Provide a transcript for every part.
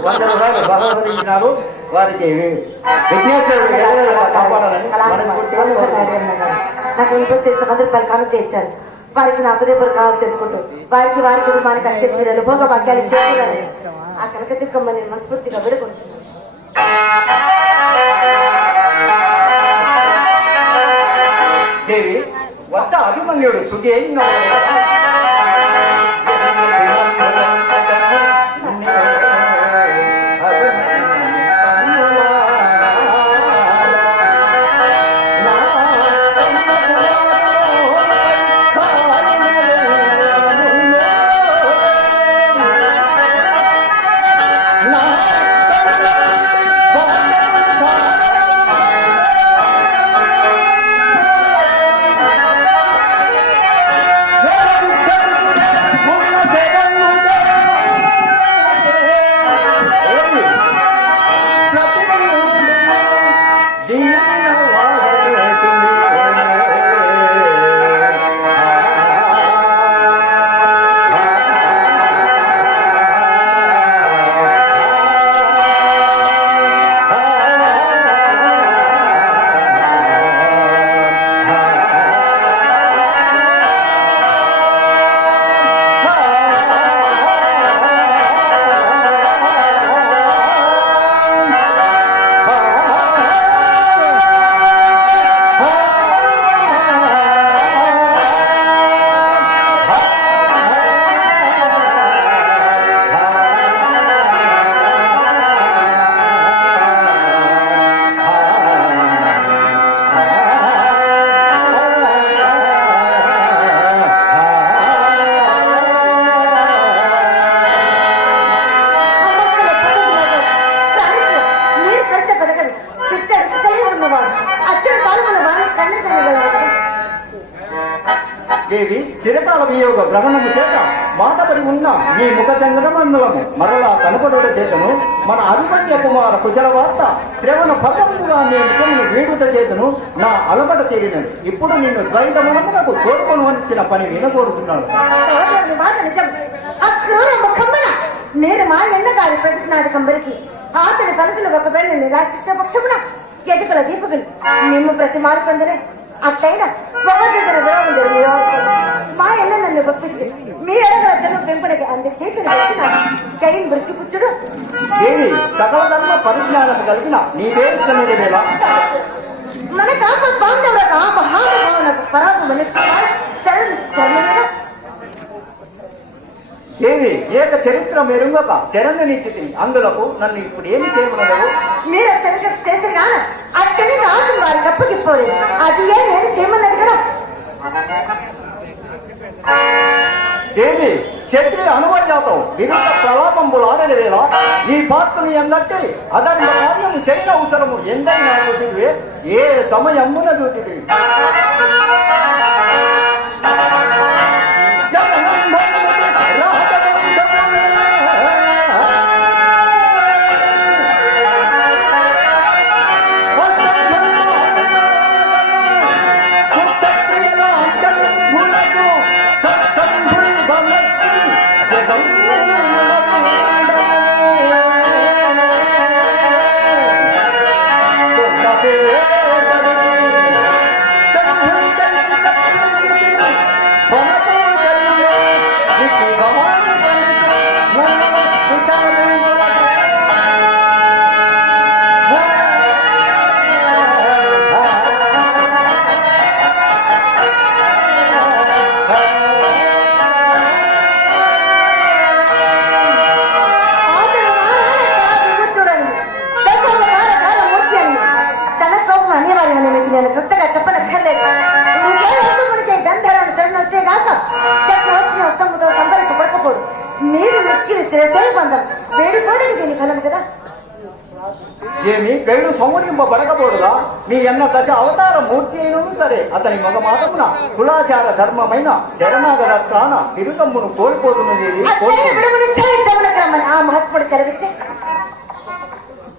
రూపాయలు బహుమతించినారు. వారికి విజ్ఞాసులు కాపాడాలని నాకు ఇంట్లో చేసిన 10 రూపాయలు కానుక ఇచ్చారు. వారికి నా హృదయపూర్వక కావాలి తెలుపుకుంటూ వారికి వారి కుటుంబానికి అత్యంత భోగ భాగ్యాలు చేయాలని ఆ కనకదుర్గమ్మని మనస్ఫూర్తిగా వేడుకుంటున్నాను. దేవి వచ్చ అభిమన్యుడు సుఖే దేవి చిరకాల వియోగ గ్రహణము చేత మాటపడి ఉన్న నీ ముఖ చంద్రమండలము మరలా కనపడుట చేతను మన అభిమన్య కుమార కుశల వార్త శ్రవణ ఫలముగా నేను వీడుట చేతను నా అలబట తీరినది. ఇప్పుడు నేను ద్వైతమనమునకు తోడ్కొని వచ్చిన పని వినకూరుతున్నాను. నేను మా ఎండగాలి పెడుతున్నాడు కంబరికి అతని పలుకులు ఒకవేళ నిరాకృష్ణ పక్షమున ఎటుకల దీపకులు మేము ప్రతి మార్కందరే అట్లయినా స్వభద్రతను విరోధం జరిగి మా ఎన్న నన్ను పంపించి మీ ఎడగల జనం పెంపడికి అందుకే కైన్ బృచి పుచ్చుడు దేవి సకల ధర్మ పరిజ్ఞానం కలిగిన నీవే మన కాప బాంధవులకు ఆ మహానుభావులకు పరాకు దేవి ఏక చరిత్ర మెరుంగక శరణ్య నీతి అందులకు నన్ను ఇప్పుడు ఏమి చేయమనలేవు. మీరు చరిత్ర చేశారు కాన అక్కడి నాకు వారికి అప్పగిపోరు అది ఏ నేను చేయమన్నది కదా. దేవి క్షత్రియ అనువర్జాతం విరుద్ధ ప్రలాపంబులాడని వేళ ఈ పాత్రను ఎందంటే అధర్మ కార్యము చేయన అవసరము ఎందైనా చూసివే ఏ సమయమున చూసి ఏమి గైడు సంవరింపబడకపోడుగా మీ అన్న దశ అవతార మూర్తి అయినను సరే అతని మగ మాటమున కులాచార ధర్మమైన శరణాగరత్రాన తిరుగమ్మును కోల్పోతున్నది.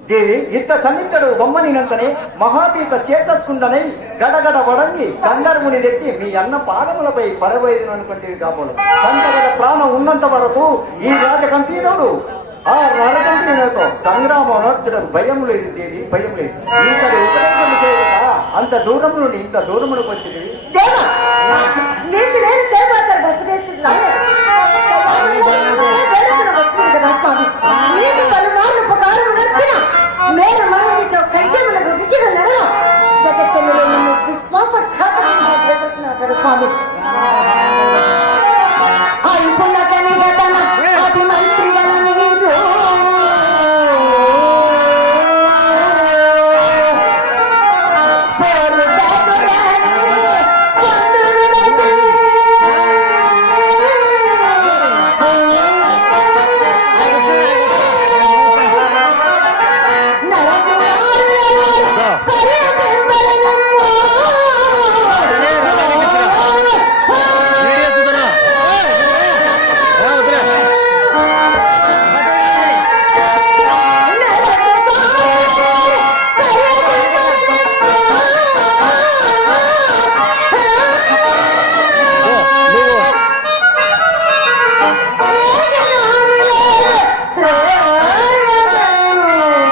దేవి ఇత్త సన్నిధుడు బొమ్మనినంతనే మహాపీత చేతచ్చుకుండనై గడగడ వడంగి గంధర్వుని తెచ్చి మీ అన్న పాదములపై పడవేయను అనుకుంటే కాబోలు సంతగల ప్రాణం ఉన్నంత వరకు ఈ రాజకంఠీనుడు ఆ నరకంతో సంగ్రామం నడుచడం భయం లేదు దేవి, భయం లేదు. ఇతడి ఉపదేశం చేయక అంత దూరం నుండి ఇంత దూరమునకు వచ్చింది. దేవా